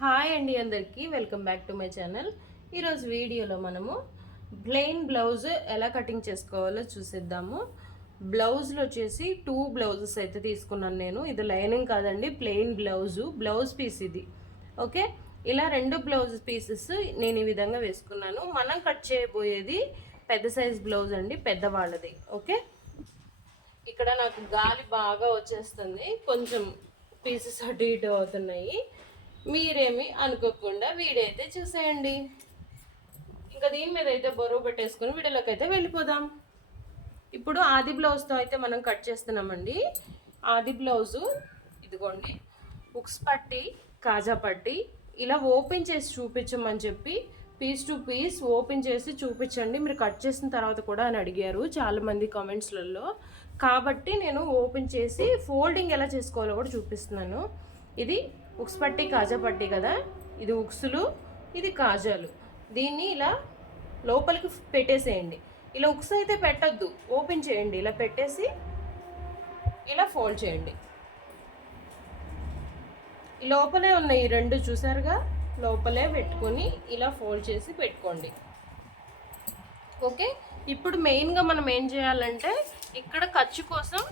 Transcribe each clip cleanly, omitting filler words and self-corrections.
Hi అండి, అందరికీ welcome back to my channel. ఈరోజు వీడియోలో మనము ప్లెయిన్ బ్లౌజ్ ఎలా కటింగ్ చేసుకోవాలో చూసేద్దాము. బ్లౌజ్లో వచ్చేసి 2 బ్లౌజెస్ అయితే తీసుకున్నాను నేను. ఇది లైనింగ్ కాదండి, ప్లెయిన్ బ్లౌజ్ పీస్ ఇది. ఓకే, ఇలా 2 బ్లౌజ్ పీసెస్ నేను ఈ విధంగా వేసుకున్నాను. మనం కట్ చేయబోయేది పెద్ద సైజ్ బ్లౌజ్ అండి, పెద్దవాళ్ళది. ఓకే, ఇక్కడ నాకు గాలి బాగా వచ్చేస్తుంది, కొంచెం పీసెస్ అటు ఇటు అవుతున్నాయి. మీరేమి అనుకోకుండా వీడియో అయితే చూసేయండి. ఇంకా దీని మీద అయితే బరువు పెట్టేసుకుని వీడియోలోకి అయితే వెళ్ళిపోదాం. ఇప్పుడు ఆది బ్లౌజ్తో అయితే మనం కట్ చేస్తున్నామండి. ఆది బ్లౌజు ఇదిగోండి, ఉక్స్ పట్టి, కాజా పట్టి ఇలా ఓపెన్ చేసి చూపించమని చెప్పి పీస్ టు పీస్ ఓపెన్ చేసి చూపించండి మీరు కట్ చేసిన తర్వాత కూడా అని అడిగారు చాలామంది కామెంట్స్లలో. కాబట్టి నేను ఓపెన్ చేసి ఫోల్డింగ్ ఎలా చేసుకోవాలో కూడా చూపిస్తున్నాను. ఇది ఉక్స్ పట్టి, కాజా పట్టి కదా, ఇది ఉక్సులు, ఇది కాజాలు. దీన్ని ఇలా లోపలికి పెట్టేసేయండి. ఇలా ఉక్స్ అయితే పెట్టద్దు, ఓపెన్ చేయండి. ఇలా పెట్టేసి ఇలా ఫోల్డ్ చేయండి. లోపలే ఉన్నాయి ఈ 2 చూసారుగా, లోపలే పెట్టుకొని ఇలా ఫోల్డ్ చేసి పెట్టుకోండి. ఓకే, ఇప్పుడు మెయిన్గా మనం ఏం చేయాలంటే ఇక్కడ ఖర్చు కోసం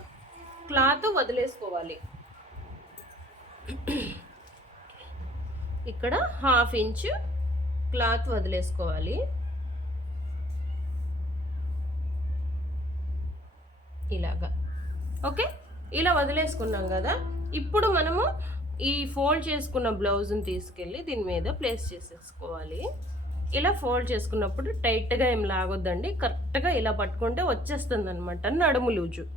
క్లాత్ వదిలేసుకోవాలి. ఇక్కడ 1/2 ఇంచ్ క్లాత్ వదిలేసుకోవాలి. ఇలాగా ఓకే, ఇలా వదిలేసుకున్నాం కదా. ఇప్పుడు మనము ఈ ఫోల్డ్ చేసుకున్న బ్లౌజ్ని తీసుకెళ్ళి దీని మీద ప్లేస్ చేసేసుకోవాలి. ఇలా ఫోల్డ్ చేసుకున్నప్పుడు టైట్గా ఏం లాగొద్దండి, కరెక్ట్గా ఇలా పట్టుకుంటే వచ్చేస్తుంది అనమాట నడుము లూజు.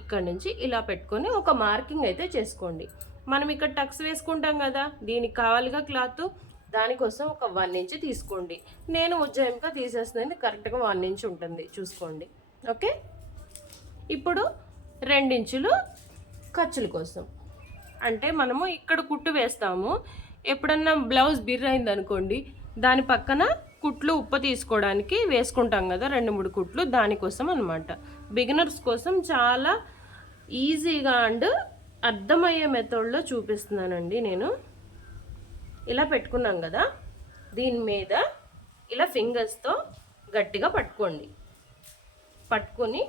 ఇక్కడ నుంచి ఇలా పెట్టుకొని ఒక మార్కింగ్ అయితే చేసుకోండి. మనం ఇక్కడ టక్స్ వేసుకుంటాం కదా, దీనికి కావాలిగా క్లాత్, దానికోసం ఒక 1 ఇంచ్ తీసుకోండి. నేను ఉజ్జాయింపుగా తీసేస్తుంది, కరెక్ట్గా 1 ఇంచ్ ఉంటుంది చూసుకోండి. ఓకే, ఇప్పుడు 2 ఇంచులు ఖర్చుల కోసం, అంటే మనము ఇక్కడ కుట్టు వేస్తాము. ఎప్పుడన్నా బ్లౌజ్ బిర్రైంది అనుకోండి, దాని పక్కన కుట్లు ఉప్ప తీసుకోవడానికి వేసుకుంటాం కదా 2-3 కుట్లు, దానికోసం అనమాట. బిగినర్స్ కోసం చాలా ఈజీగా అండ్ అర్థమయ్యే మెథడ్లో చూపిస్తున్నానండి నేను. ఇలా పెట్టుకున్నాం కదా, దీని మీద ఇలా ఫింగర్స్తో గట్టిగా పట్టుకోండి. పట్టుకొని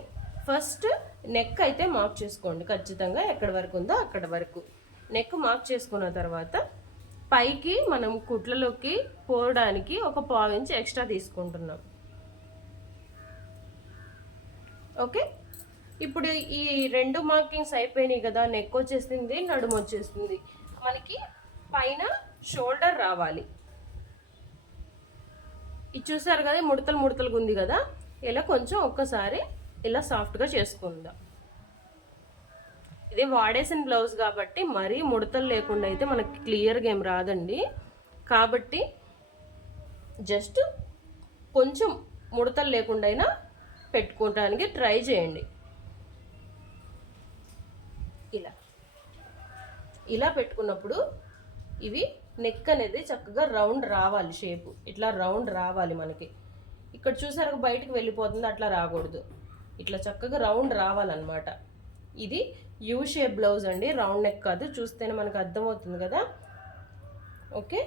ఫస్ట్ నెక్ అయితే మార్క్ చేసుకోండి ఖచ్చితంగా, ఎక్కడి వరకు ఉందో అక్కడ వరకు నెక్ మార్క్ చేసుకున్న తర్వాత పైకి మనం కుట్లలోకి పోవడానికి ఒక 1/4 ఇంచ్ ఎక్స్ట్రా తీసుకుంటున్నాం. ఓకే, ఇప్పుడు ఈ 2 మార్కింగ్స్ అయిపోయినాయి కదా, నెక్ వచ్చేసింది, నడుము వచ్చేసింది. మనకి పైన షోల్డర్ రావాలి. ఇది చూసారు కదా, ముడతలుగా ఉంది కదా, ఇలా కొంచెం ఒక్కసారి ఇలా సాఫ్ట్గా చేసుకుందాం. ఇది వాడేసిన బ్లౌజ్ కాబట్టి మరీ ముడతలు లేకుండా అయితే మనకి క్లియర్గా ఏం రాదండి. కాబట్టి జస్ట్ కొంచెం ముడతలు లేకుండా అయినా పెట్టుకోవడానికి ట్రై చేయండి. ఇలా పెట్టుకున్నప్పుడు ఇవి నెక్ అనేది చక్కగా రౌండ్ రావాలి, షేపు ఇట్లా రౌండ్ రావాలి మనకి. ఇక్కడ చూసారు బయటకు వెళ్ళిపోతుంది, అట్లా రాకూడదు, ఇట్లా చక్కగా రౌండ్ రావాలన్నమాట. ఇది యూ షేప్ బ్లౌజ్ అండి, రౌండ్ నెక్ కాదు, చూస్తేనే మనకు అర్థమవుతుంది కదా. ఓకే,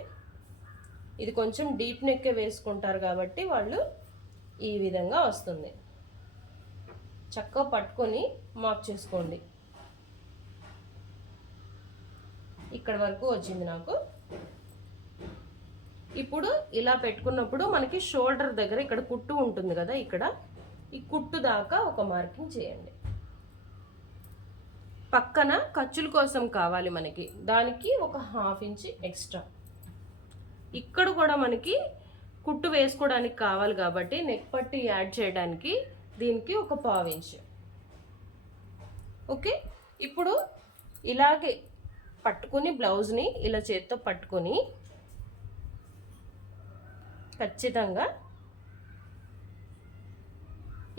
ఇది కొంచెం డీప్ నెక్కే వేసుకుంటారు కాబట్టి వాళ్ళు ఈ విధంగా వస్తుంది. చక్కగా పట్టుకొని మార్క్ చేసుకోండి. ఇక్కడ వరకు వచ్చింది నాకు. ఇప్పుడు ఇలా పెట్టుకున్నప్పుడు మనకి షోల్డర్ దగ్గర ఇక్కడ కుట్టు ఉంటుంది కదా, ఇక్కడ ఈ కుట్టు దాకా ఒక మార్కింగ్ చేయండి. పక్కన ఖర్చుల కోసం కావాలి మనకి, దానికి ఒక 1/2 ఇంచ్ ఎక్స్ట్రా. ఇక్కడ కూడా మనకి కుట్టు వేసుకోవడానికి కావాలి కాబట్టి నెక్ పట్టి యాడ్ చేయడానికి దీనికి ఒక 1/4 ఇంచ్. ఓకే, ఇప్పుడు ఇలాగే పట్టుకుని బ్లౌజ్ని ఇలా చేత్తో పట్టుకొని ఖచ్చితంగా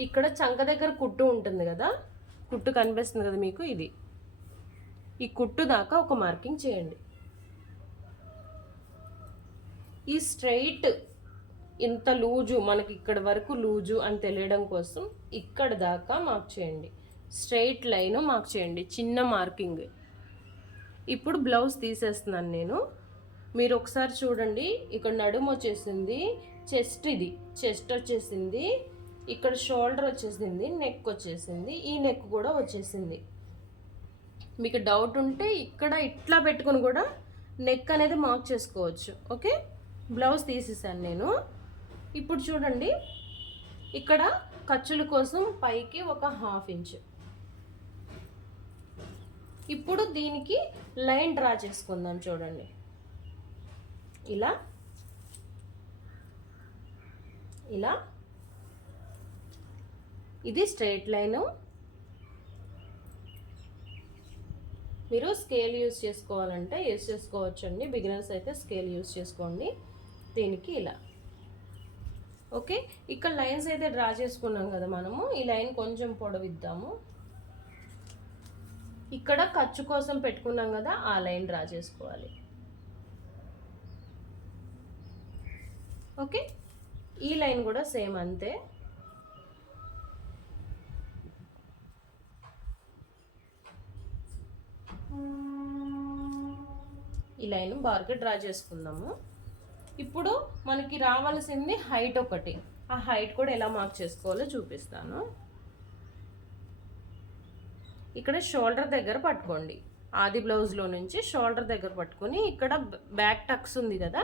ఇక్కడ చంక దగ్గర కుట్టు ఉంటుంది కదా, కుట్టు కనిపిస్తుంది కదా మీకు, ఇది ఈ కుట్టు దాకా ఒక మార్కింగ్ చేయండి. ఈ స్ట్రైట్ ఇంత లూజు మనకి ఇక్కడ వరకు లూజు అని తెలియడం కోసం ఇక్కడ దాకా మార్క్ చేయండి. స్ట్రైట్ లైన్ మార్క్ చేయండి, చిన్న మార్కింగ్. ఇప్పుడు బ్లౌజ్ తీసేస్తున్నాను నేను. మీరు ఒకసారి చూడండి, ఇక్కడ నడుము వచ్చేసింది, చెస్ట్ ఇది చెస్ట్ వచ్చేసింది, ఇక్కడ షోల్డర్ వచ్చేసింది, నెక్ వచ్చేసింది, ఈ నెక్ కూడా వచ్చేసింది. మీకు డౌట్ ఉంటే ఇక్కడ ఇట్లా పెట్టుకుని కూడా నెక్ అనేది మార్క్ చేసుకోవచ్చు. ఓకే, బ్లౌజ్ తీసేసాను నేను. ఇప్పుడు చూడండి, ఇక్కడ ఖర్చుల కోసం పైకి ఒక 1/2 ఇంచ్. ఇప్పుడు దీనికి లైన్ డ్రా చేసుకుందాం. చూడండి, ఇలా ఇలా ఇది స్ట్రైట్ లైను. మీరు స్కేల్ యూజ్ చేసుకోవాలంటే యూజ్ చేసుకోవచ్చండి, బిగినర్స్ అయితే స్కేల్ యూజ్ చేసుకోండి. దీనికి ఇలా ఓకే. ఇక్కడ లైన్స్ అయితే డ్రా చేసుకున్నాం కదా మనము, ఈ లైన్ కొంచెం పొడవిద్దాము. ఇక్కడ ఖర్చు కోసం పెట్టుకున్నాం కదా, ఆ లైన్ డ్రా చేసుకోవాలి. ఓకే, ఈ లైన్ కూడా సేమ్ అంతే. ఈ లైన్ బార్గా డ్రా చేసుకుందాము. ఇప్పుడు మనకి రావాల్సింది హైట్ ఒకటి. ఆ హైట్ కూడా ఎలా మార్క్ చేసుకోవాలో చూపిస్తాను. ఇక్కడ షోల్డర్ దగ్గర పట్టుకోండి. ఆది బ్లౌజ్లో నుంచి షోల్డర్ దగ్గర పట్టుకొని ఇక్కడ బ్యాక్ టక్స్ ఉంది కదా,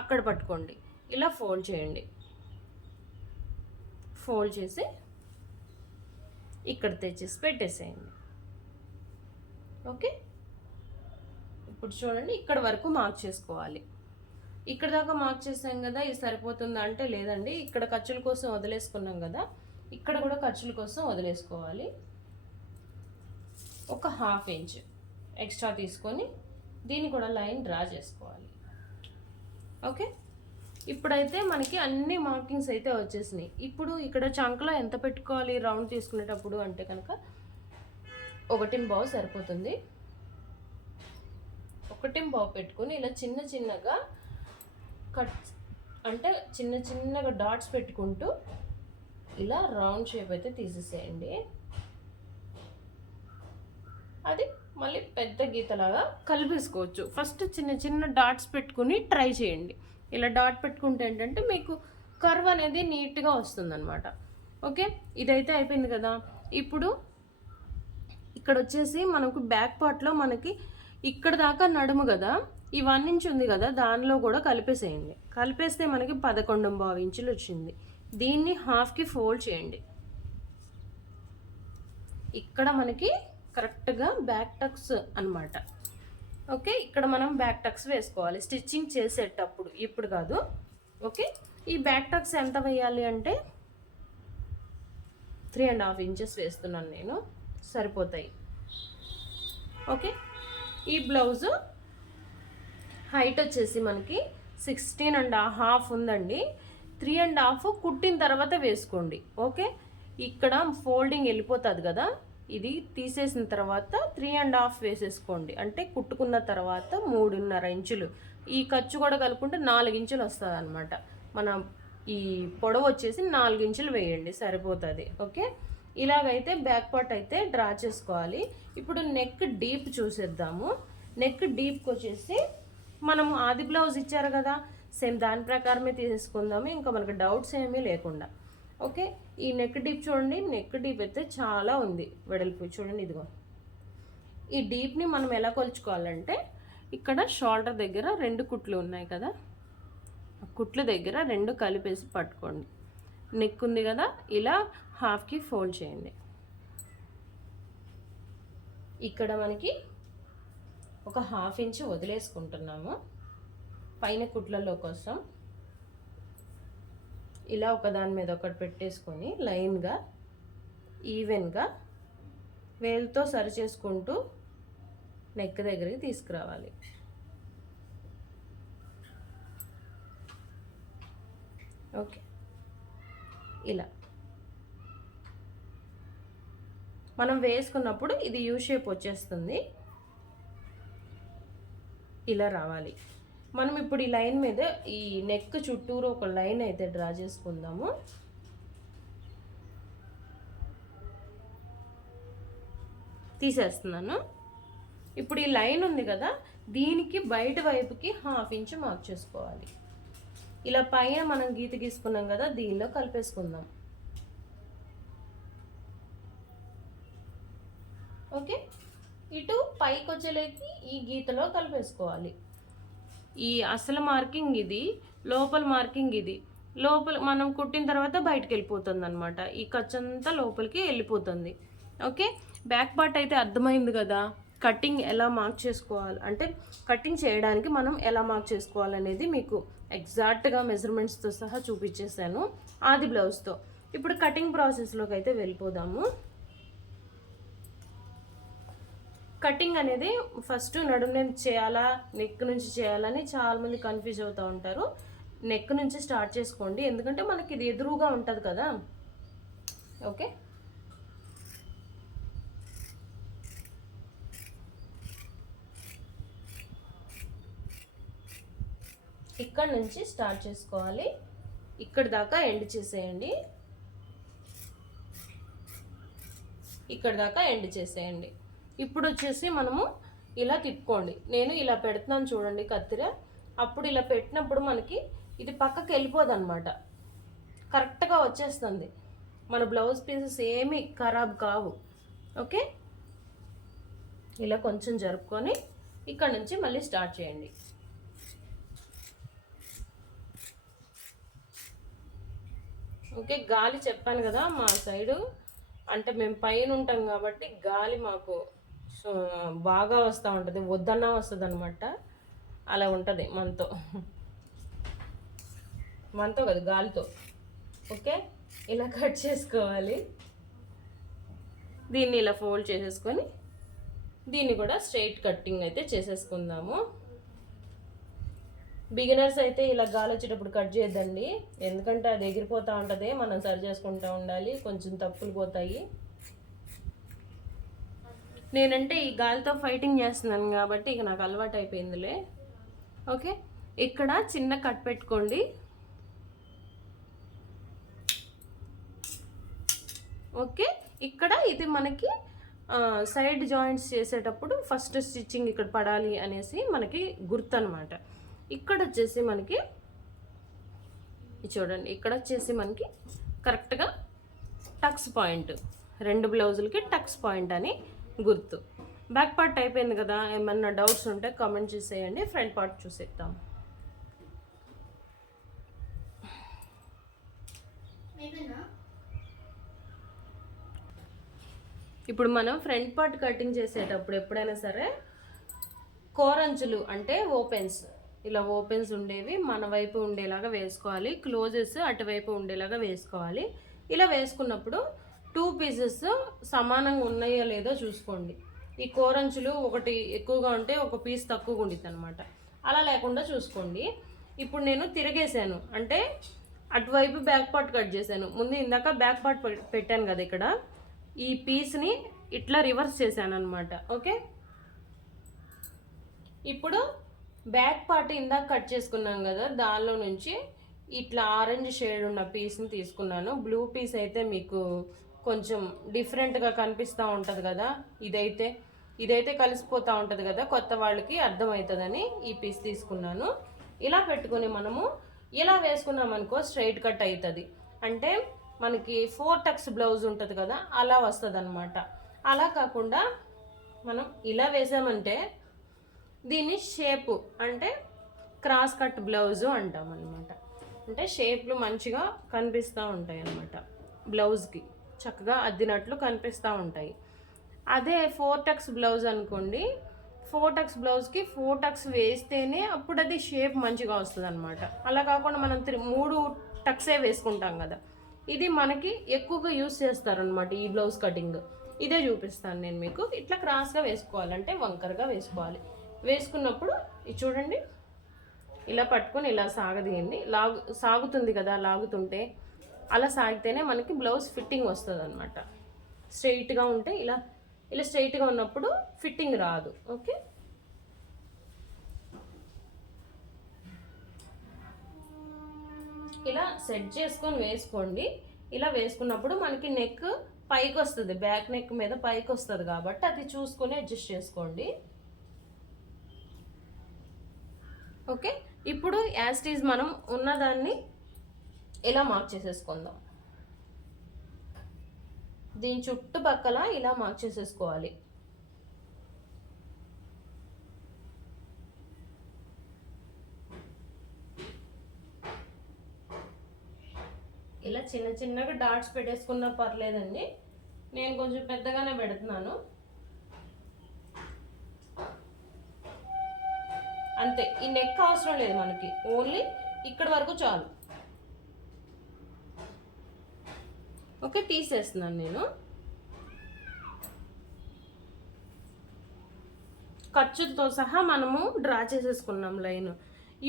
అక్కడ పట్టుకోండి. ఇలా ఫోల్డ్ చేయండి. ఫోల్డ్ చేసి ఇక్కడ తెచ్చేసి పెట్టేసేయండి. ఓకే, ఇప్పుడు చూడండి, ఇక్కడ వరకు మార్క్ చేసుకోవాలి. ఇక్కడ దాకా మార్క్ చేసాం కదా, ఇది సరిపోతుందా అంటే లేదండి, ఇక్కడ ఖర్చుల కోసం వదిలేసుకున్నాం కదా, ఇక్కడ కూడా ఖర్చుల కోసం వదిలేసుకోవాలి. ఒక 1/2 ఇంచ్ ఎక్స్ట్రా తీసుకొని దీన్ని కూడా లైన్ డ్రా చేసుకోవాలి. ఓకే, ఇప్పుడైతే మనకి అన్ని మార్కింగ్స్ అయితే వచ్చేసినాయి. ఇప్పుడు ఇక్కడ చంకలో ఎంత పెట్టుకోవాలి రౌండ్ తీసుకునేటప్పుడు అంటే కనుక 1.5 సరిపోతుంది. 1.5 పెట్టుకొని ఇలా చిన్న చిన్నగా కట్ అంటే చిన్న చిన్నగా డాట్స్ పెట్టుకుంటూ ఇలా రౌండ్ షేప్ అయితే తీసేసేయండి. అది మళ్ళీ పెద్ద గీతలాగా కలిపేసుకోవచ్చు. ఫస్ట్ చిన్న చిన్న డాట్స్ పెట్టుకుని ట్రై చేయండి. ఇలా డాట్ పెట్టుకుంటే ఏంటంటే మీకు కర్వ్ అనేది నీట్గా వస్తుందన్నమాట. ఓకే, ఇదైతే అయిపోయింది కదా. ఇప్పుడు ఇక్కడ వచ్చేసి మనకు బ్యాక్ పార్ట్లో మనకి ఇక్కడ దాకా నడుము కదా, ఈ 1 ఇంచ్ ఉంది కదా, దానిలో కూడా కలిపేసేయండి. కలిపేస్తే మనకి 11.5 ఇంచులు వచ్చింది. దీన్ని హాఫ్కి ఫోల్డ్ చేయండి. ఇక్కడ మనకి కరెక్ట్గా బ్యాక్ టక్స్ అన్నమాట. ఓకే, ఇక్కడ మనం బ్యాక్ టక్స్ వేసుకోవాలి స్టిచ్చింగ్ చేసేటప్పుడు, ఇప్పుడు కాదు. ఓకే, ఈ బ్యాక్ టక్స్ ఎంత వేయాలి అంటే 3.5 ఇంచెస్ వేస్తున్నాను నేను, సరిపోతాయి. ఓకే, ఈ బ్లౌజు హైట్ వచ్చేసి మనకి 16.5 ఉందండి. 3.5 కుట్టిన తర్వాత వేసుకోండి. ఓకే, ఇక్కడ ఫోల్డింగ్ వెళ్ళిపోతుంది కదా, ఇది తీసేసిన తర్వాత 3.5 వేసేసుకోండి. అంటే కుట్టుకున్న తర్వాత 3.5 ఇంచులు, ఈ ఖర్చు కూడా కలుపుకుంటే 4 ఇంచులు వస్తుంది అనమాట. మన ఈ పొడవు వచ్చేసి 4 ఇంచులు వేయండి, సరిపోతుంది. ఓకే, ఇలాగైతే బ్యాక్ పార్ట్ అయితే డ్రా చేసుకోవాలి. ఇప్పుడు నెక్ డీప్ చూసేద్దాము. నెక్ డీప్కి వచ్చేసి మనము ఆది బ్లౌజ్ ఇచ్చారు కదా, సేమ్ దాని ప్రకారమే తీసేసుకుందాము, ఇంకా మనకు డౌట్స్ ఏమీ లేకుండా. ఓకే, ఈ నెక్ డీప్ చూడండి, నెక్ డీప్ అయితే చాలా ఉంది వెడల్పు. చూడండి, ఇదిగో ఈ డీప్ని మనం ఎలా కొలుచుకోవాలంటే ఇక్కడ షోల్డర్ దగ్గర 2 కుట్లు ఉన్నాయి కదా, ఆ కుట్ల దగ్గర 2 కలిపేసి పట్టుకోండి. నెక్ ఉంది కదా, ఇలా హాఫ్కి ఫోల్డ్ చేయండి. ఇక్కడ మనకి ఒక 1/2 ఇంచ్ వదిలేసుకుంటున్నాము పైన కుట్లలో కోసం. ఇలా ఒకదాని మీద ఒకటి పెట్టేసుకొని లైన్గా ఈవెన్గా వేలుతో సరి చేసుకుంటూ నెక్ దగ్గరికి తీసుకురావాలి. ఓకే, ఇలా మనం వేసుకున్నప్పుడు ఇది యూ షేప్ వచ్చేస్తుంది, ఇలా రావాలి. మనం ఇప్పుడు ఈ లైన్ మీద ఈ నెక్ చుట్టూరు ఒక లైన్ అయితే డ్రా చేసుకుందాము. తీసేస్తున్నాను. ఇప్పుడు ఈ లైన్ ఉంది కదా, దీనికి బయట వైపుకి 1/2 ఇంచ్ మార్క్ చేసుకోవాలి. ఇలా పైన మనం గీత గీసుకున్నాం కదా, దీనిలో కలిపేసుకుందాం. ఓకే, ఇటు పైకి వచ్చేలేకి ఈ గీతలో కలిపేసుకోవాలి. ఈ అసలు మార్కింగ్ ఇది, లోపల మార్కింగ్ ఇది. లోపల మనం కుట్టిన తర్వాత బయటకు వెళ్ళిపోతుంది అనమాట. ఈ ఖర్చంతా లోపలికి వెళ్ళిపోతుంది. ఓకే, బ్యాక్ పార్ట్ అయితే అర్థమైంది కదా. కటింగ్ ఎలా మార్క్ చేసుకోవాలి అంటే, కటింగ్ చేయడానికి మనం ఎలా మార్క్ చేసుకోవాలనేది మీకు ఎగ్జాక్ట్గా మెజర్మెంట్స్తో సహా చూపించేసాను ఆది బ్లౌజ్తో. ఇప్పుడు కటింగ్ ప్రాసెస్లోకి అయితే వెళ్ళిపోదాము. కటింగ్ అనేది ఫస్ట్ నడుము నుంచి చేయాలా, నెక్ నుంచి చేయాలని చాలామంది కన్ఫ్యూజ్ అవుతూ ఉంటారు. నెక్ నుంచి స్టార్ట్ చేసుకోండి, ఎందుకంటే మనకి ఇది ఎదురుగా ఉంటుంది కదా. ఓకే, ఇక్కడ నుంచి స్టార్ట్ చేసుకోవాలి. ఇక్కడ దాకా ఎండ్ చేసేయండి. ఇక్కడ దాకా ఎండ్ చేసేయండి. ఇప్పుడు వచ్చేసి మనము ఇలా తిప్పుకోండి. నేను ఇలా పెడుతున్నాను చూడండి కత్తిర. అప్పుడు ఇలా పెట్టినప్పుడు మనకి ఇది పక్కకి వెళ్ళిపోదు అనమాట, కరెక్ట్గా వచ్చేస్తుంది. మన బ్లౌజ్ పీసెస్ ఏమీ ఖరాబ్ కావు. ఓకే, ఇలా కొంచెం జరుపుకొని ఇక్కడ నుంచి మళ్ళీ స్టార్ట్ చేయండి. ఓకే, గాలి చెప్పాను కదా మా సైడు, అంటే మేము పైన ఉంటాం కాబట్టి గాలి మాకు బాగా వస్తూ ఉంటుంది, వద్దన్నా వస్తుంది అనమాట. అలా ఉంటుంది మనతో కదా, గాలితో. ఓకే, ఇలా కట్ చేసుకోవాలి. దీన్ని ఇలా ఫోల్డ్ చేసేసుకొని దీన్ని కూడా స్ట్రైట్ కట్టింగ్ అయితే చేసేసుకుందాము. బిగినర్స్ అయితే ఇలా గాలి వచ్చేటప్పుడు కట్ చేయొద్దండి, ఎందుకంటే అది ఎగిరిపోతూ ఉంటుంది, మనం సరి చేసుకుంటూ ఉండాలి, కొంచెం తప్పులు పోతాయి. నేనంటే ఈ గాలితో ఫైటింగ్ చేస్తున్నాను కాబట్టి ఇక నాకు అలవాటు అయిపోయిందిలే. ఓకే, ఇక్కడ చిన్న కట్ పెట్టుకోండి. ఓకే, ఇక్కడ ఇది మనకి సైడ్ జాయింట్స్ చేసేటప్పుడు ఫస్ట్ స్టిచ్చింగ్ ఇక్కడ పడాలి అనేసి మనకి గుర్తు అనమాట. ఇక్కడ వచ్చేసి మనకి చూడండి, ఇక్కడ వచ్చేసి మనకి కరెక్ట్గా టక్స్ పాయింట్, రెండు బ్లౌజులకి టక్స్ పాయింట్ అని గుర్తు. బ్యాక్ పార్ట్ అయిపోయింది కదా, ఏమన్నా డౌట్స్ ఉంటే కామెంట్ చేసేయండి, ఫ్రంట్ పార్ట్ చూసేద్దాం. ఇప్పుడు మనం ఫ్రంట్ పార్ట్ కటింగ్ చేసేటప్పుడు ఎప్పుడైనా సరే కోరంచులు అంటే ఓపెన్స్, ఇలా ఓపెన్స్ ఉండేవి మన వైపు ఉండేలాగా వేసుకోవాలి, క్లోజెస్ అటువైపు ఉండేలాగా వేసుకోవాలి. ఇలా వేసుకున్నప్పుడు 2 పీసెస్ సమానంగా ఉన్నాయో లేదో చూసుకోండి. ఈ కోరంచులు ఒకటి ఎక్కువగా ఉంటే ఒక పీస్ తక్కువగా ఉండిద్ది అనమాట, అలా లేకుండా చూసుకోండి. ఇప్పుడు నేను తిరిగేసాను అంటే అటువైపు బ్యాక్ పార్ట్ కట్ చేశాను. ముందు ఇందాక బ్యాక్ పార్ట్ పెట్టాను కదా, ఇక్కడ ఈ పీస్ని ఇట్లా రివర్స్ చేశాను అనమాట. ఓకే, ఇప్పుడు బ్యాక్ పార్ట్ ఇందాక కట్ చేసుకున్నాం కదా, దానిలో నుంచి ఇట్లా ఆరెంజ్ షేడ్ ఉన్న పీస్ని తీసుకున్నాను. బ్లూ పీస్ అయితే మీకు కొంచెం డిఫరెంట్గా కనిపిస్తూ ఉంటుంది కదా, ఇదైతే కలిసిపోతూ ఉంటుంది కదా, కొత్త వాళ్ళకి అర్థమవుతుందని ఈ పీస్ తీసుకున్నాను. ఇలా పెట్టుకుని మనము ఇలా వేసుకున్నాం అనుకో స్ట్రైట్ కట్ అవుతుంది. అంటే మనకి 4 టక్స్ బ్లౌజ్ ఉంటుంది కదా, అలా వస్తుంది అనమాట. అలా కాకుండా మనం ఇలా వేసామంటే దీన్ని షేపు అంటే క్రాస్ కట్ బ్లౌజు అంటాం అనమాట. అంటే షేప్లు మంచిగా కనిపిస్తూ ఉంటాయి అన్నమాట, బ్లౌజ్కి చక్కగా అద్దినట్లు కనిపిస్తూ ఉంటాయి. అదే 4 టక్స్ బ్లౌజ్ అనుకోండి, 4 టక్స్ బ్లౌజ్కి 4 టక్స్ వేస్తేనే అప్పుడు అది షేప్ మంచిగా వస్తుంది అనమాట. అలా కాకుండా మనం 3 టక్సే వేసుకుంటాం కదా, ఇది మనకి ఎక్కువగా యూస్ చేస్తారనమాట ఈ బ్లౌజ్ కటింగ్. ఇదే చూపిస్తాను నేను మీకు. ఇట్లా క్రాస్గా వేసుకోవాలంటే వంకరగా వేసుకోవాలి. వేసుకున్నప్పుడు ఇది చూడండి, ఇలా పట్టుకొని ఇలా సాగదీయండి. సాగుతుంది కదా, లాగుతుంటే అలా సాగితేనే మనకి బ్లౌజ్ ఫిట్టింగ్ వస్తుంది అనమాట. స్ట్రైట్గా ఉంటే ఇలా స్ట్రైట్గా ఉన్నప్పుడు ఫిట్టింగ్ రాదు. ఓకే, ఇలా సెట్ చేసుకొని వేసుకోండి. ఇలా వేసుకున్నప్పుడు మనకి నెక్ పైకి వస్తుంది, బ్యాక్ నెక్ మీద పైకి వస్తుంది కాబట్టి అది చూసుకొని అడ్జస్ట్ చేసుకోండి. ఓకే, ఇప్పుడు యాజ్ ఇట్ ఈజ్ మనం ఉన్నదాన్ని ఇలా మార్క్ చేసేసుకుందాం. దీని చుట్టుపక్కల ఇలా మార్క్ చేసేసుకోవాలి. ఇలా చిన్న చిన్నగా డాట్స్ పెట్టేసుకున్నా పర్లేదండి, నేను కొంచెం పెద్దగానే పెడుతున్నాను. అంతే, ఈ నెక్ అవసరం లేదు మనకి, ఓన్లీ ఇక్కడ వరకు చాలు. ఓకే, తీసేస్తున్నాను నేను. ఖర్చుతో సహా మనము డ్రా చేసేసుకున్నాం లైన్.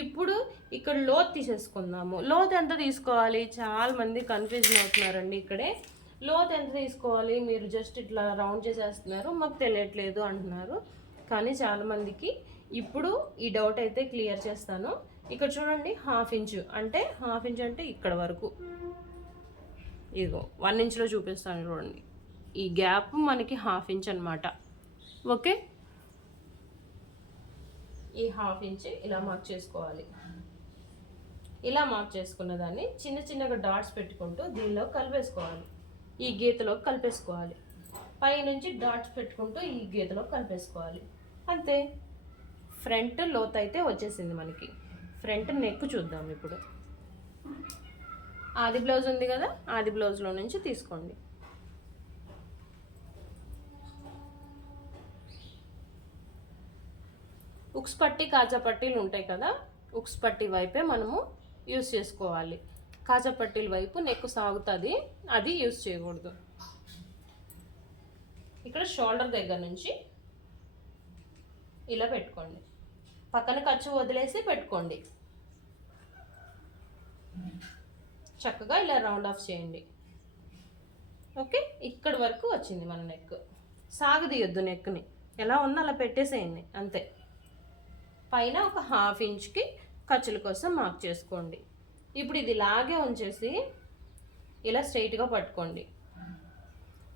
ఇప్పుడు ఇక్కడ లోత్ తీసేసుకుందాము. లోత్ ఎంత తీసుకోవాలి, చాలా మంది కన్ఫ్యూజన్ అవుతున్నారండి. ఇక్కడే లోత్ ఎంత తీసుకోవాలి, మీరు జస్ట్ ఇట్లా రౌండ్ చేసేస్తున్నారు, మాకు తెలియట్లేదు అంటున్నారు. కానీ చాలామందికి ఇప్పుడు ఈ డౌట్ అయితే క్లియర్ చేస్తాను. ఇక్కడ చూడండి, హాఫ్ ఇంచు అంటే ఇక్కడ వరకు, ఇదిగో 1 ఇంచ్లో చూపిస్తాను చూడండి. ఈ గ్యాప్ మనకి హాఫ్ ఇంచ్ అనమాట. ఓకే, ఈ హాఫ్ ఇంచ్ ఇలా మార్క్ చేసుకోవాలి. ఇలా మార్క్ చేసుకున్న దాన్ని చిన్న చిన్నగా డాట్స్ పెట్టుకుంటూ దీనిలో కలిపేసుకోవాలి, ఈ గీతలో కలిపేసుకోవాలి. పైనుంచి డాట్స్ పెట్టుకుంటూ ఈ గీతలో కలిపేసుకోవాలి. అంతే, ఫ్రంట్ లోత్ అయితే వచ్చేసింది మనకి. ఫ్రంట్ నెక్ చూద్దాం ఇప్పుడు. ఆది బ్లౌజ్ ఉంది కదా, ఆది బ్లౌజ్లో నుంచి తీసుకోండి. ఉక్స్ పట్టి కాజా పట్టీలు ఉంటాయి కదా, ఉక్స్ పట్టి వైపే మనము యూస్ చేసుకోవాలి. కాజా పట్టీల వైపు నెక్ సాగుతుంది, అది యూస్ చేయకూడదు. ఇక్కడ షోల్డర్ దగ్గర నుంచి ఇలా పెట్టుకోండి, పక్కన ఖర్చు వదిలేసి పెట్టుకోండి. చక్కగా ఇలా రౌండ్ ఆఫ్ చేయండి. ఓకే, ఇక్కడ వరకు వచ్చింది మన నెక్. సాగదీయొద్దు నెక్ని, ఎలా ఉందో అలా పెట్టేసేయండి అంతే. పైన ఒక హాఫ్ ఇంచ్కి ఖర్చుల కోసం మార్క్ చేసుకోండి. ఇప్పుడు ఇది ఇలాగే ఉంచేసి ఇలా స్ట్రైట్గా పట్టుకోండి.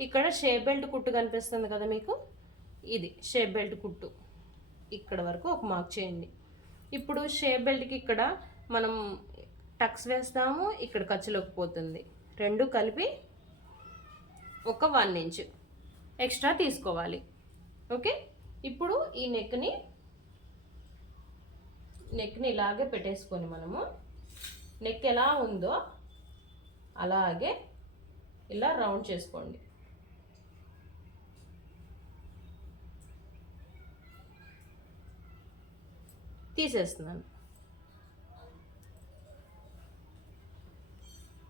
ఇక్కడ షేప్ బెల్ట్ కుట్టు కనిపిస్తుంది కదా మీకు, ఇది షేప్ బెల్ట్ కుట్టు. ఇక్కడ వరకు ఒక మార్క్ చేయండి. ఇప్పుడు షేప్ బెల్ట్కి ఇక్కడ మనం టక్స్ వేస్తాము, ఇక్కడ ఖర్చులోకి పోతుంది. రెండు కలిపి ఒక 1 ఇంచ్ ఎక్స్ట్రా తీసుకోవాలి. ఓకే, ఇప్పుడు ఈ నెక్ని ఇలాగే పెట్టేసుకొని మనము నెక్ ఎలా ఉందో అలాగే ఇలా రౌండ్ చేసుకోండి. తీసేస్తున్నాను.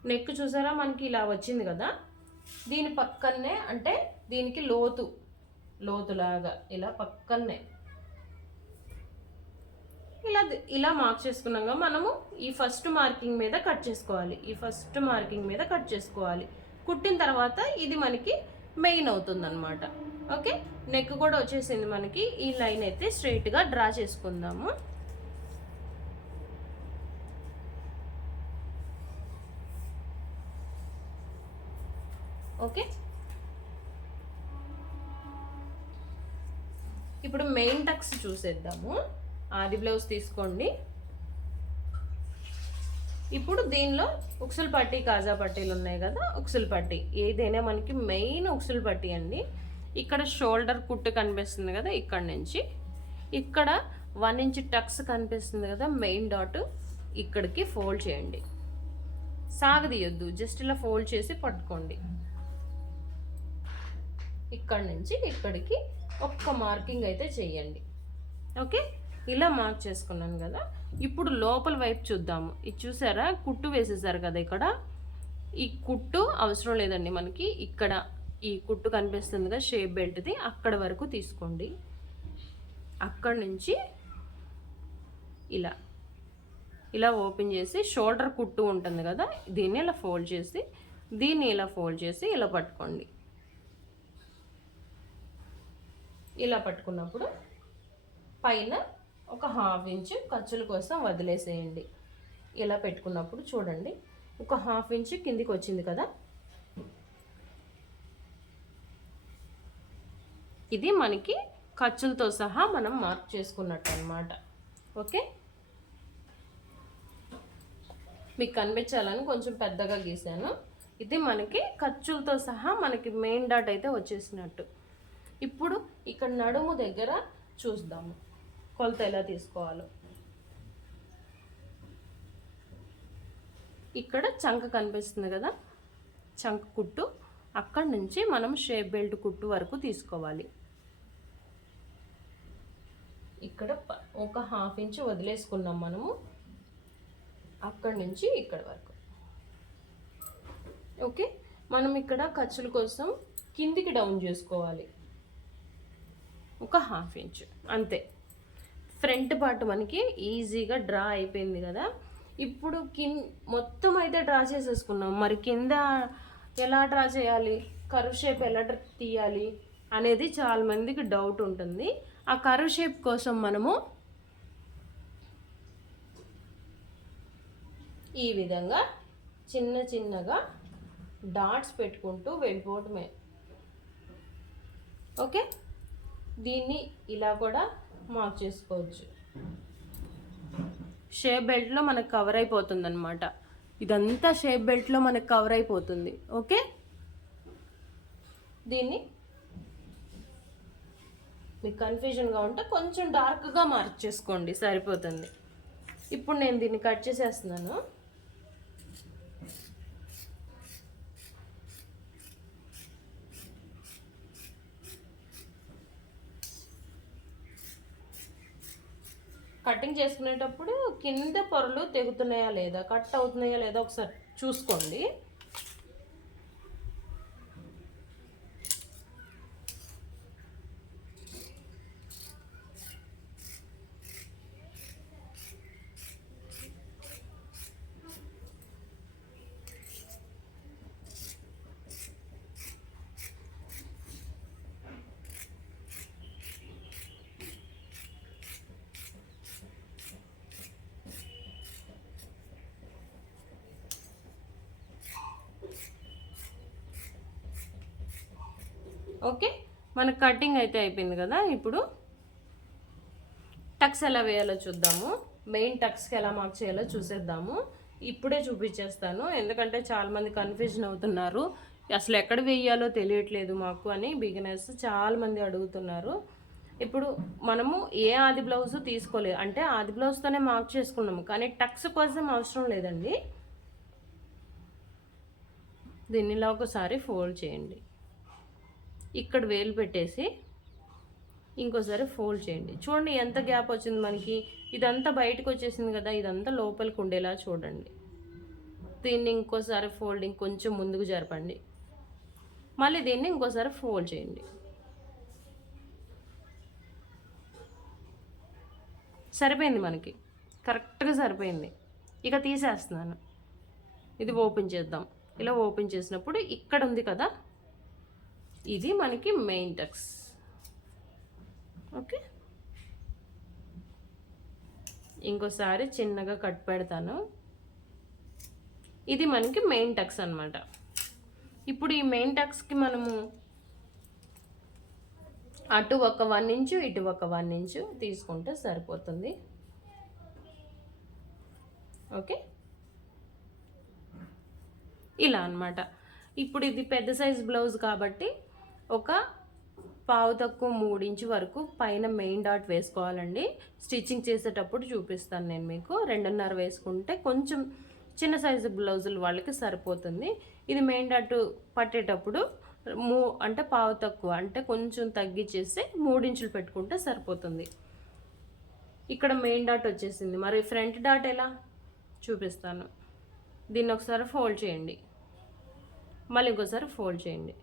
నెక్ చూసారా మనకి ఇలా వచ్చింది కదా, దీని పక్కనే అంటే దీనికి లోతులాగా ఇలా పక్కనే ఇలా మార్క్ చేసుకున్నాక మనము ఈ ఫస్ట్ మార్కింగ్ మీద కట్ చేసుకోవాలి. కుట్టిన తర్వాత ఇది మనకి మెయిన్ అవుతుంది అనమాట. ఓకే, నెక్ కూడా వచ్చేసింది మనకి. ఈ లైన్ అయితే స్ట్రైట్గా డ్రా చేసుకుందాము. ఓకే, ఇప్పుడు మెయిన్ టక్స్ చూసేద్దాము. ఆది బ్లౌజ్ తీసుకోండి. ఇప్పుడు దీనిలో ఉక్సులు పట్టి కాజా పట్టీలు ఉన్నాయి కదా, ఉక్సులు పట్టి ఏదైనా మనకి మెయిన్ ఉక్సులు పట్టి అండి. ఇక్కడ షోల్డర్ కుట్టు కనిపిస్తుంది కదా, ఇక్కడ నుంచి ఇక్కడ 1 ఇంచ్ టక్స్ కనిపిస్తుంది కదా, మెయిన్ డాట్ ఇక్కడికి ఫోల్డ్ చేయండి. సాగదీయొద్దు, జస్ట్ ఇలా ఫోల్డ్ చేసి పట్టుకోండి. ఇక్కడ నుంచి ఇక్కడికి ఒక్క మార్కింగ్ అయితే చేయండి. ఓకే, ఇలా మార్క్ చేసుకున్నాను కదా. ఇప్పుడు లోపల వైపు చూద్దాము. ఇది చూసారా, కుట్టు వేసేసారు కదా, ఇక్కడ ఈ కుట్టు అవసరం లేదండి మనకి. ఇక్కడ ఈ కుట్టు కనిపిస్తుంది కదా షేప్ బెల్ట్ది, అక్కడ వరకు తీసుకోండి. అక్కడ నుంచి ఇలా ఓపెన్ చేసి షోల్డర్ కుట్టు ఉంటుంది కదా, దీన్ని ఇలా ఫోల్డ్ చేసి ఇలా పట్టుకోండి. ఇలా పట్టుకున్నప్పుడు పైన ఒక 1/2 ఇంచ్ ఖర్చుల కోసం వదిలేసేయండి. ఇలా పెట్టుకున్నప్పుడు చూడండి, ఒక 1/2 ఇంచ్ కిందికి వచ్చింది కదా. ఇది మనకి ఖర్చులతో సహా మనం మార్క్ చేసుకున్నట్టు అనమాట. ఓకే, మీకు కనిపించాలని కొంచెం పెద్దగా గీసాను. ఇది మనకి ఖర్చులతో సహా మనకి మెయిన్ డాట్ అయితే వచ్చేసినట్టు. ఇప్పుడు ఇక్కడ నడుము దగ్గర చూద్దాము కొలత ఎలా తీసుకోవాలో. ఇక్కడ చంక కనిపిస్తుంది కదా, చంక కుట్టు అక్కడి నుంచి మనం షేప్ బెల్ట్ కుట్టు వరకు తీసుకోవాలి. ఇక్కడ ఒక 1/2 ఇంచ్ వదిలేసుకున్నాం మనము, అక్కడి నుంచి ఇక్కడ వరకు. ఓకే, మనం ఇక్కడ ఖర్చుల కోసం కిందికి డౌన్ చేసుకోవాలి ఒక 1/2 ఇంచ్ అంతే. ఫ్రంట్ పార్ట్ మనకి ఈజీగా డ్రా అయిపోయింది కదా. ఇప్పుడు మొత్తం అయితే డ్రా చేసేసుకున్నాం. మరి కింద ఎలా డ్రా చేయాలి, కర్వ్ షేప్ ఎలా తీయాలి అనేది చాలా మందికి డౌట్ ఉంటుంది. ఆ కర్వ్ షేప్ కోసం మనము ఈ విధంగా చిన్న చిన్నగా డాట్స్ పెట్టుకుంటూ వెళ్ళిపోవటమే. ఓకే, దీన్ని ఇలా కూడా మార్క్ చేసుకోవచ్చు. షేప్ బెల్ట్లో మనకు కవర్ అయిపోతుంది అనమాట. ఇదంతా షేప్ బెల్ట్లో మనకు కవర్ అయిపోతుంది. ఓకే, దీన్ని మీకు కన్ఫ్యూజన్గా ఉంటే కొంచెం డార్క్గా మార్క్ చేసుకోండి, సరిపోతుంది. ఇప్పుడు నేను దీన్ని కట్ చేసేస్తున్నాను. కటింగ్ చేసుకునేటప్పుడు కింద పొరలు తెగుతున్నాయా లేదా, కట్ అవుతున్నాయా లేదా ఒకసారి చూసుకోండి. ఓకే, మన కటింగ్ అయితే అయిపోయింది కదా. ఇప్పుడు టక్స్ ఎలా వేయాలో చూద్దాము. మెయిన్ టక్స్కి ఎలా మార్క్ చేయాలో చూసేద్దాము. ఇప్పుడే చూపించేస్తాను, ఎందుకంటే చాలామంది కన్ఫ్యూజన్ అవుతున్నారు. అసలు ఎక్కడ వేయాలో తెలియట్లేదు మాకు అని బిగినర్స్ చాలామంది అడుగుతున్నారు. ఇప్పుడు మనము ఏ ఆది బ్లౌజ్ తీసుకోలేదు అంటే ఆది బ్లౌజ్తోనే మార్క్ చేసుకున్నాము, కానీ టక్స్ కోసం అవసరం లేదండి. దీనిలా ఒకసారి ఫోల్డ్ చేయండి, ఇక్కడ వేలు పెట్టేసి ఇంకోసారి ఫోల్డ్ చేయండి. చూడండి ఎంత గ్యాప్ వచ్చింది మనకి. ఇదంతా బయటకు వచ్చేసింది కదా, ఇదంతా లోపలికి ఉండేలా చూడండి. దీన్ని ఇంకోసారి ఫోల్డింగ్ కొంచెం ముందుకు జరపండి, మళ్ళీ దీన్ని ఇంకోసారి ఫోల్డ్ చేయండి. సరిపోయింది మనకి, కరెక్ట్గా సరిపోయింది. ఇక తీసేస్తున్నాను. ఇది ఓపెన్ చేద్దాం. ఇలా ఓపెన్ చేసినప్పుడు ఇక్కడ ఉంది కదా, ఇది మనకి మెయిన్ టక్స్. ఓకే, ఇంకోసారి చిన్నగా కట్ పెడతాను. ఇది మనకి మెయిన్ టక్స్ అన్నమాట. ఇప్పుడు ఈ మెయిన్ టక్స్కి మనము అటు ఒక 1 ఇంచు ఇటు ఒక 1 ఇంచు తీసుకుంటే సరిపోతుంది. ఓకే, ఇలా అన్నమాట. ఇప్పుడు ఇది పెద్ద సైజ్ బ్లౌజ్ కాబట్టి ఒక 3 ఇంచు వరకు పైన మెయిన్ డాట్ వేసుకోవాలండి. స్టిచ్చింగ్ చేసేటప్పుడు చూపిస్తాను నేను మీకు. 2.5 వేసుకుంటే కొంచెం చిన్న సైజు బ్లౌజులు వాళ్ళకి సరిపోతుంది. ఇది మెయిన్ డాట్ పట్టేటప్పుడు అంటే 1/4 అంటే కొంచెం తగ్గించేసి 3 ఇంచులు పెట్టుకుంటే సరిపోతుంది. ఇక్కడ మెయిన్ డాట్ వచ్చేసింది. మరి ఫ్రంట్ డాట్ ఎలా చూపిస్తాను. దీన్ని ఒకసారి ఫోల్డ్ చేయండి, మళ్ళీ ఇంకోసారి ఫోల్డ్ చేయండి.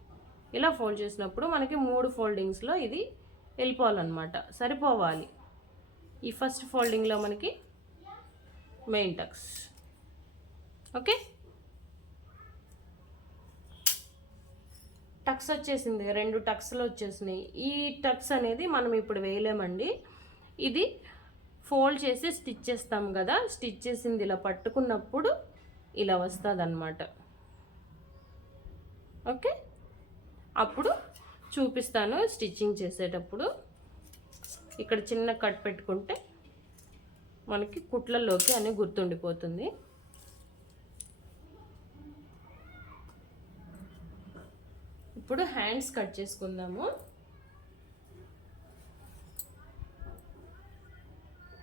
ఇలా ఫోల్డ్ చేసినప్పుడు మనకి 3 ఫోల్డింగ్స్లో ఇది వెళ్ళిపోవాలన్నమాట, సరిపోవాలి. ఈ ఫస్ట్ ఫోల్డింగ్లో మనకి మెయిన్ టక్స్. ఓకే, టక్స్ వచ్చేసింది, 2 టక్స్లు వచ్చేసినాయి. ఈ టక్స్ అనేది మనం ఇప్పుడు వేయలేమండి. ఇది ఫోల్డ్ చేసి స్టిచ్ చేస్తాం కదా, స్టిచ్ చేసింది ఇలా పట్టుకున్నప్పుడు ఇలా వస్తుంది అన్నమాట. ఓకే, అప్పుడు చూపిస్తాను స్టిచ్చింగ్ చేసేటప్పుడు. ఇక్కడ చిన్న కట్ పెట్టుకుంటే మనకి కుట్లలోకి అని గుర్తుండిపోతుంది. ఇప్పుడు హ్యాండ్స్ కట్ చేసుకుందాము.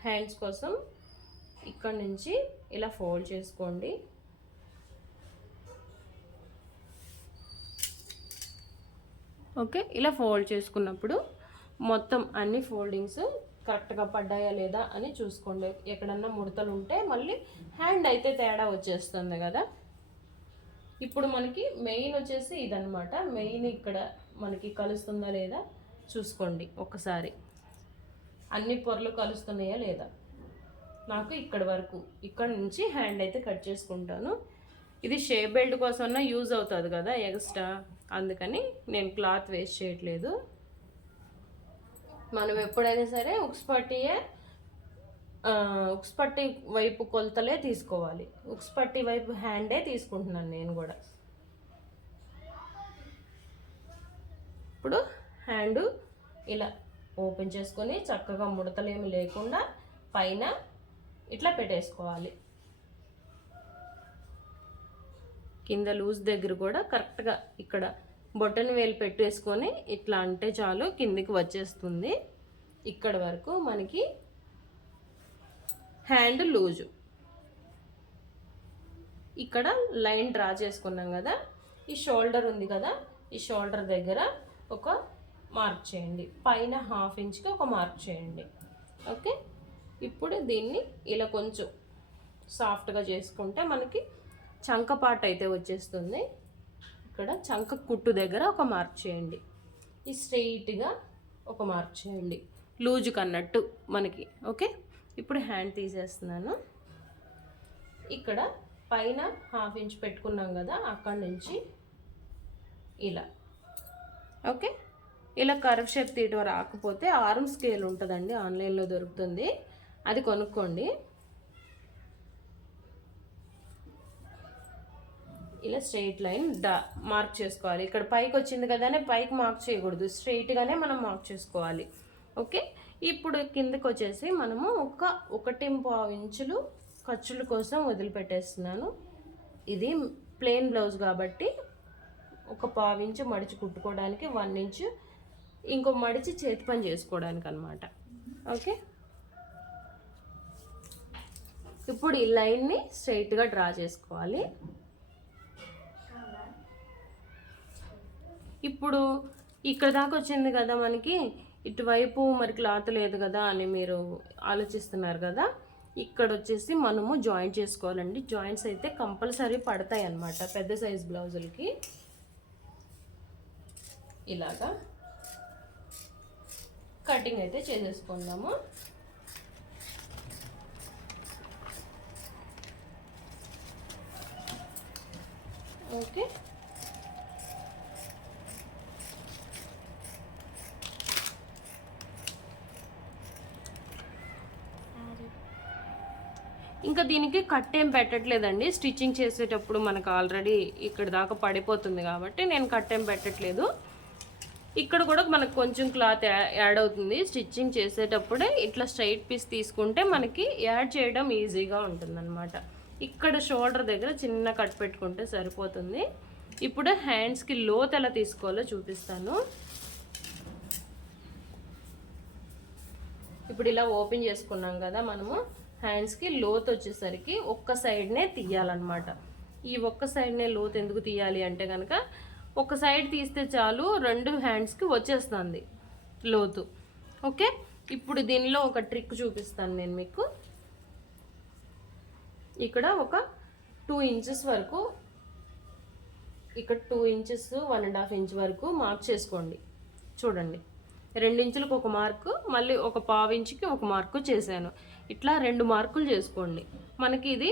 హ్యాండ్స్ కోసం ఇక్కడ నుంచి ఇలా ఫోల్డ్ చేసుకోండి. ఓకే, ఇలా ఫోల్డ్ చేసుకున్నప్పుడు మొత్తం అన్ని ఫోల్డింగ్స్ కరెక్ట్గా పడ్డాయా లేదా అని చూసుకోండి. ఎక్కడన్నా ముడతలు ఉంటే మళ్ళీ హ్యాండ్ అయితే తేడా వచ్చేస్తుంది కదా. ఇప్పుడు మనకి మెయిన్ వచ్చేసి ఇదనమాట. మెయిన్ ఇక్కడ మనకి కలుస్తుందా లేదా చూసుకోండి ఒకసారి. అన్ని పొరలు కలుస్తున్నాయా లేదా. నాకు ఇక్కడ వరకు, ఇక్కడ నుంచి హ్యాండ్ అయితే కట్ చేసుకుంటాను. ఇది షేప్ బెల్ట్ కోసమన్నా యూజ్ అవుతుంది కదా ఎక్స్ట్రా, అందుకని నేను క్లాత్ వేస్ట్ చేయట్లేదు. మనం ఎప్పుడైనా సరే ఉక్స్ పట్టి వైపు కొలతలే తీసుకోవాలి. ఉక్స్ పట్టి వైపు హ్యాండే తీసుకుంటున్నాను నేను కూడా. ఇప్పుడు హ్యాండ్ ఇలా ఓపెన్ చేసుకొని చక్కగా ముడతలేమి లేకుండా పైన ఇట్లా పెట్టేసుకోవాలి. కింద లూజ్ దగ్గర కూడా కరెక్ట్గా ఇక్కడ బొటన్ వేలు పెట్టేసుకొని ఇట్లా అంటే చాలు, కిందికి వచ్చేస్తుంది. ఇక్కడ వరకు మనకి హ్యాండ్ లూజు. ఇక్కడ లైన్ డ్రా చేసుకున్నాం కదా. ఈ షోల్డర్ ఉంది కదా, ఈ షోల్డర్ దగ్గర ఒక మార్క్ చేయండి. పైన 1/2 ఇంచ్కి ఒక మార్క్ చేయండి. ఓకే, ఇప్పుడు దీన్ని ఇలా కొంచెం సాఫ్ట్గా చేసుకుంటే మనకి చంక పార్ట్ అయితే వచ్చేస్తుంది. ఇక్కడ చంక కుట్టు దగ్గర ఒక మార్క్ చేయండి. ఈ స్ట్రెయిట్గా ఒక మార్క్ చేయండి, లూజు కన్నట్టు మనకి. ఓకే, ఇప్పుడు హ్యాండ్ తీసేస్తున్నాను. ఇక్కడ పైన 1/2 ఇంచ్ పెట్టుకున్నాం కదా, అక్కడి నుంచి ఇలా. ఓకే, ఇలా కర్వ్ షేప్ తీయడం రాకపోతే ఆర్మ్ స్కేల్ ఉంటుందండి, ఆన్లైన్లో దొరుకుతుంది, అది కొనుక్కోండి. ఇలా స్ట్రెయిట్ లైన్ మార్క్ చేసుకోవాలి. ఇక్కడ పైకి వచ్చింది కదానే పైకి మార్క్ చేయకూడదు, స్ట్రెయిట్గానే మనం మార్క్ చేసుకోవాలి. ఓకే, ఇప్పుడు కిందకి వచ్చేసి మనము 1.5 ఇంచులు ఖర్చుల కోసం వదిలిపెట్టేస్తున్నాను. ఇది ప్లెయిన్ బ్లౌజ్ కాబట్టి 1/4 ఇంచు మడిచి కుట్టుకోవడానికి, 1 ఇంచు ఇంకో మడిచి చేతి పని చేసుకోవడానికి అనమాట. ఓకే, ఇప్పుడు ఈ లైన్ని స్ట్రైట్గా డ్రా చేసుకోవాలి. ఇప్పుడు ఇక్కడ దాకా వచ్చింది కదా మనకి, ఇటువైపు మరి క్లాత్ లేదు కదా అని మీరు ఆలోచిస్తున్నారు కదా. ఇక్కడ వచ్చేసి మనము జాయింట్ చేసుకోవాలండి. జాయింట్స్ అయితే కంపల్సరీ పడతాయి అన్నమాట పెద్ద సైజ్ బ్లౌజులకి. ఇలాగా కటింగ్ అయితే చేసేసుకుందాము. ఓకే, ఇంకా దీనికి కట్ ఏం పెట్టట్లేదండి. స్టిచ్చింగ్ చేసేటప్పుడు మనకు ఆల్రెడీ ఇక్కడ దాకా పడిపోతుంది కాబట్టి నేను కట్ ఏం పెట్టట్లేదు. ఇక్కడ కూడా మనకు కొంచెం క్లాత్ యాడ్ అవుతుంది. స్టిచ్చింగ్ చేసేటప్పుడే ఇట్లా స్ట్రైట్ పీస్ తీసుకుంటే మనకి యాడ్ చేయడం ఈజీగా ఉంటుందన్నమాట. ఇక్కడ షోల్డర్ దగ్గర చిన్న కట్ పెట్టుకుంటే సరిపోతుంది. ఇప్పుడు హ్యాండ్స్కి లోత్ ఎలా తీసుకోవాలో చూపిస్తాను. ఇప్పుడు ఇలా ఓపెన్ చేసుకున్నాం కదా మనము. హ్యాండ్స్కి లోత్ వచ్చేసరికి ఒక్క సైడ్నే తీయాలన్నమాట. ఈ ఒక్క సైడ్నే లోత్ ఎందుకు తీయాలి అంటే కనుక ఒక సైడ్ తీస్తే చాలు 2 హ్యాండ్స్కి వచ్చేస్తుంది లోతు. ఓకే, ఇప్పుడు దీనిలో ఒక ట్రిక్ చూపిస్తాను నేను మీకు. ఇక్కడ ఒక 2 ఇంచెస్ వరకు, ఇక్కడ 2 ఇంచెస్ 1.5 ఇంచ్ వరకు మార్క్ చేసుకోండి. చూడండి, 2 ఇంచులకు ఒక మార్కు, మళ్ళీ 1/4 ఇంచుకి ఒక మార్కు చేశాను. ఇట్లా 2 మార్కులు చేసుకోండి. మనకి ఇది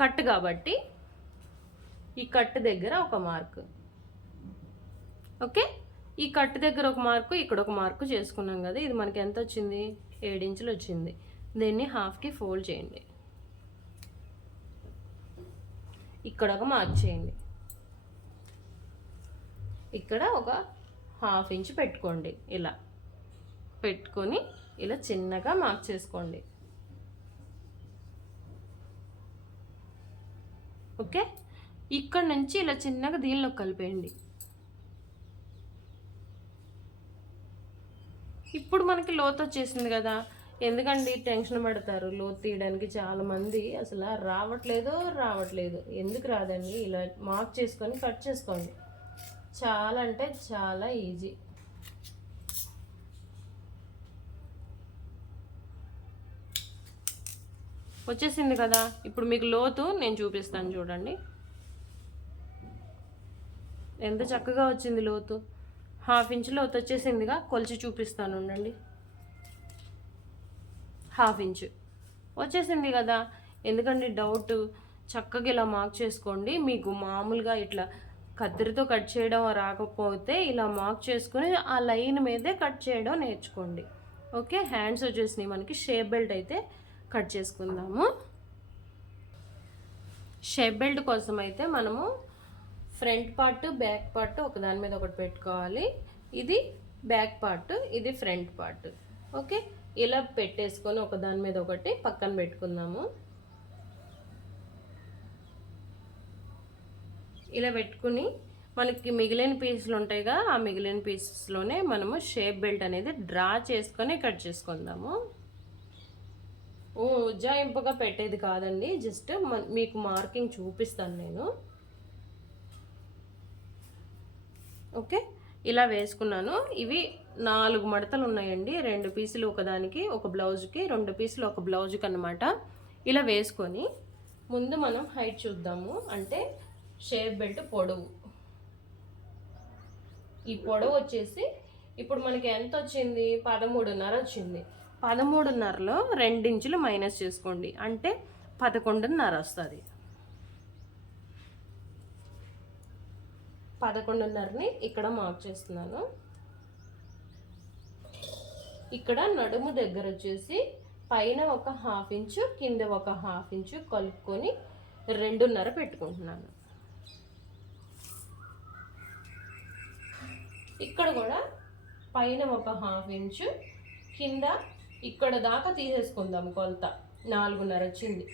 కట్ కాబట్టి ఈ కట్ దగ్గర ఒక మార్కు. ఓకే, ఈ కట్ దగ్గర ఒక మార్కు, ఇక్కడ ఒక మార్కు చేసుకున్నాం కదా. ఇది మనకి ఎంత వచ్చింది? 7 ఇంచులు వచ్చింది. దీన్ని హాఫ్కి ఫోల్డ్ చేయండి. ఇక్కడ ఒక మార్క్ చేయండి. ఇక్కడ ఒక 1/2 ఇంచ్ పెట్టుకోండి. ఇలా పెట్టుకొని ఇలా చిన్నగా మార్క్ చేసుకోండి. ఓకే, ఇక్కడ నుంచి ఇలా చిన్నగా దీనిలో కలిపేయండి. ఇప్పుడు మనకి లోతు వచ్చేసింది కదా, ఎందుకండి టెన్షన్ పడతారు లోతు తీయడానికి చాలామంది, అసలు రావట్లేదు. ఎందుకు రాదండి, ఇలా మార్క్ చేసుకొని కట్ చేసుకోండి. చాలా అంటే చాలా ఈజీ. వచ్చేసింది కదా, ఇప్పుడు మీకు లోతు నేను చూపిస్తాను చూడండి ఎంత చక్కగా వచ్చింది లోతు. 1/2 ఇంచ్ లోతు వచ్చేసిందిగా, కొలిచి చూపిస్తాను ఉండండి. 1/2 ఇంచ్ వచ్చేసింది కదా, ఎందుకండి డౌట్, చక్కగా ఇలా మార్క్ చేసుకోండి. మీకు మామూలుగా ఇట్లా కత్తిరితో కట్ చేయడం రాకపోతే ఇలా మార్క్ చేసుకుని ఆ లైన్ మీదే కట్ చేయడం నేర్చుకోండి. ఓకే, హ్యాండ్స్ వచ్చేసినాయి మనకి. షేప్ బెల్ట్ అయితే కట్ చేసుకుందాము. షేప్ బెల్ట్ కోసం అయితే మనము ఫ్రంట్ పార్ట్ బ్యాక్ పార్ట్ ఒకదాని మీద ఒకటి పెట్టుకోవాలి. ఇది బ్యాక్ పార్ట్, ఇది ఫ్రంట్ పార్ట్. ఓకే, ఇలా పెట్టేసుకొని ఒకదాని మీద ఒకటి పక్కన పెట్టుకుందాము. ఇలా పెట్టుకుని మనకి మిగిలిన పీసులు ఉంటాయిగా, ఆ మిగిలిన పీసెస్లోనే మనము షేప్ బెల్ట్ అనేది డ్రా చేసుకొని కట్ చేసుకుందాము. ఉజ్జాయింపుగా పెట్టేది కాదండి, జస్ట్ మీకు మార్కింగ్ చూపిస్తాను నేను. ఓకే, ఇలా వేసుకున్నాను. ఇవి 4 మడతలు ఉన్నాయండి, 2 పీసులు ఒకదానికి, ఒక బ్లౌజ్కి, 2 పీసులు ఒక బ్లౌజ్కి అన్నమాట. ఇలా వేసుకొని ముందు మనం హైట్ చూద్దాము, అంటే షేప్ బెల్ట్ పొడవు. ఈ పొడవు వచ్చేసి ఇప్పుడు మనకి ఎంత వచ్చింది, 13.5 వచ్చింది. 13.5లో 2 ఇంచులు మైనస్ చేసుకోండి, అంటే 11.5 వస్తుంది. 11.5ని ఇక్కడ మార్క్ చేస్తున్నాను. ఇక్కడ నడుము దగ్గర వచ్చేసి పైన ఒక 1/2 ఇంచు, కింద ఒక 1/2 ఇంచు కలుపుకొని 2.5 పెట్టుకుంటున్నాను. ఇక్కడ కూడా పైన ఒక 1/2 ఇంచు, కింద ఇక్కడ దాకా తీసేసుకుందాం కొలత. 4.5 వచ్చింది.